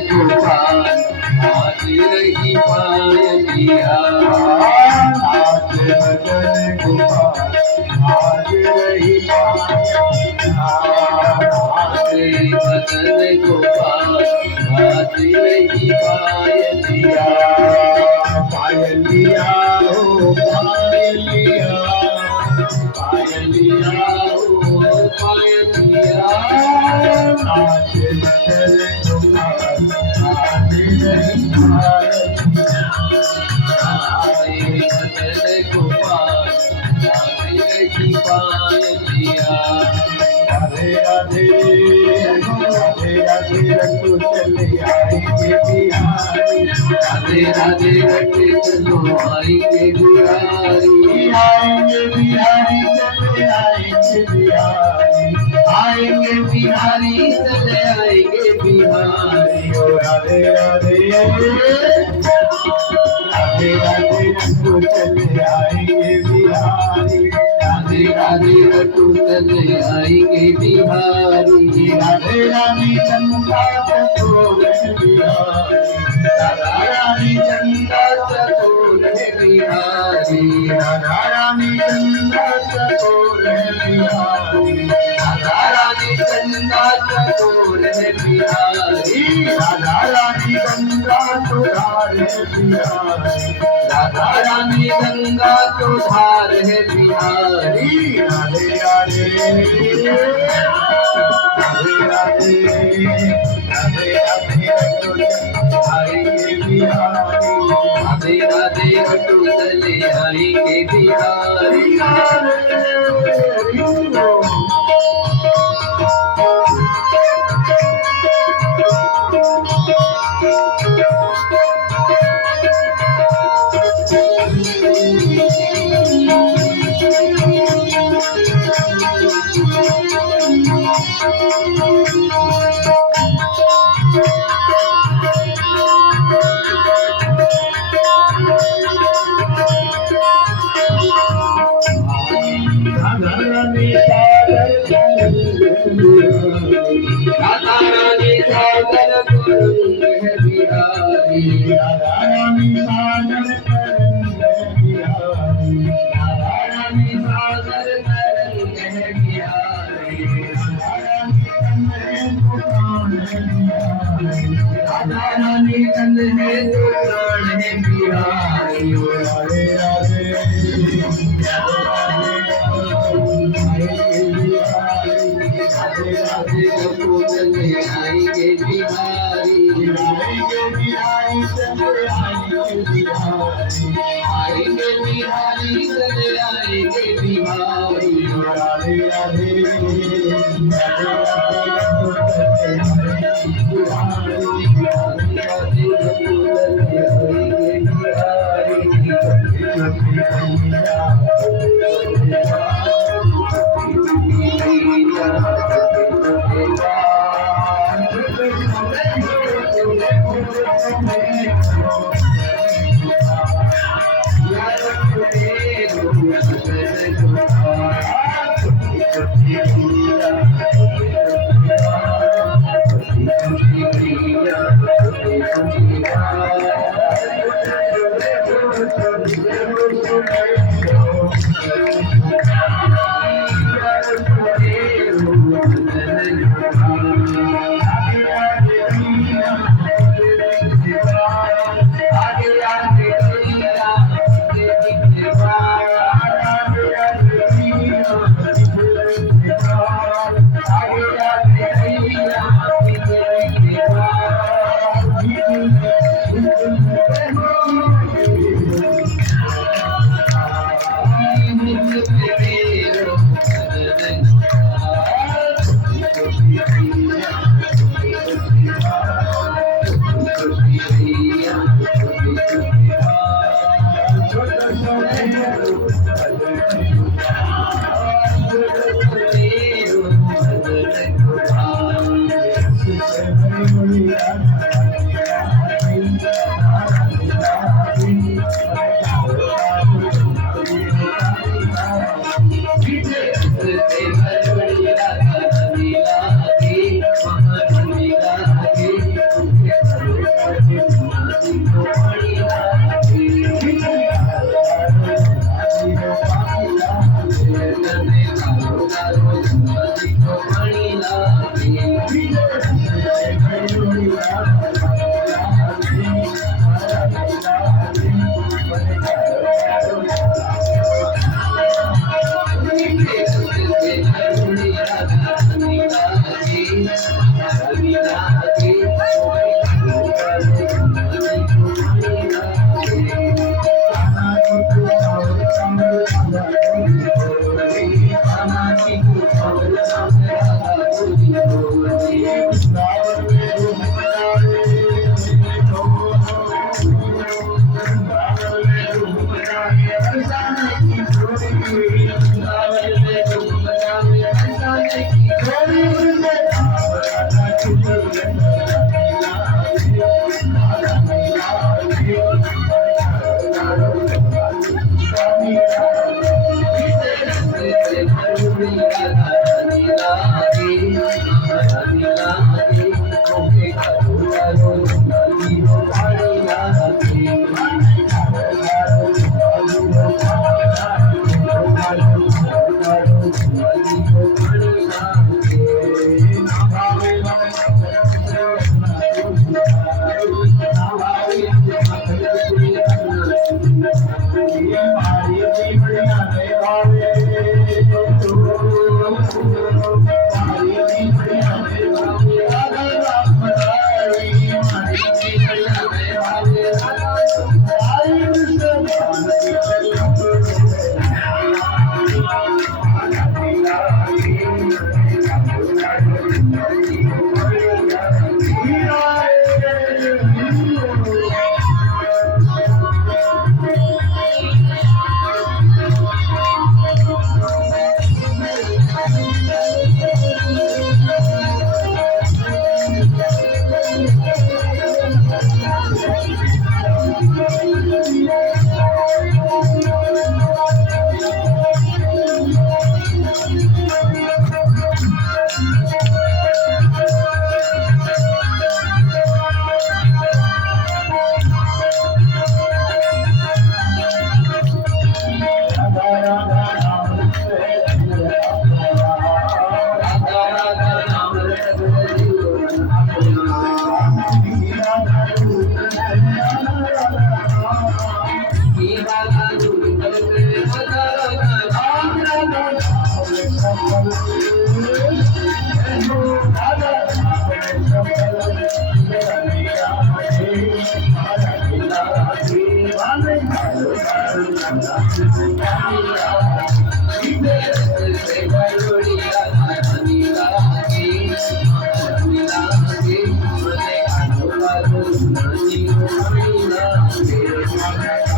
गोपाल हाजिर की पायलिया गोपाल हाजिर ही गोपाल हाजिर ही पायलिया पायलिया हो पायलिया पायलिया हो पायलिया नाचे चले गोपाल हाजिर ही गोपाल हाजिर ही पायलिया राधे राधे राधे राधे रंगो चले आएंगे बिहारी राधे राधे रंगे चलो आएंगे बिहारी आएंगे बिहारी चले आएंगे बिहारी आएंगे बिहारी चले आएंगे बिहारी ओ राधे राधे राधे राधे रंगो चले आएंगे बिहारी राधे राधे रटू चले आएंगे बिहारी राधे रानी चंदा चकोर बिहारी राधा रानी चंदा चकोर बिहारी राधा रानी चंदा चकोर बिहारी राधा रानी चंदा चकोर बिहारी राधा रानी गंगा तुधार बिहारी राधा रानी गंगा तुधार है बिहारी राधे राधे राधे राधे राधे राधे आएंगे बिहारी राधे राधे रटू चले आएंगे बिहारी राधा रानी सागर गुरुंग है बिहारी राधा रानी सागर गुरुंग है बिहारी राधा रानी सागर गुरुंग है बिहारी राधा रानी कंद है तो प्राण है बिहारी राधे राधे राधे राधे रटू चले आएंगे बिहारी आएंगे बिहारी चले आएंगे बिहारी आएंगे बिहारी चले आएंगे बिहारी राधे राधे राधे राधे रटू चले आएंगे बिहारी Thank you.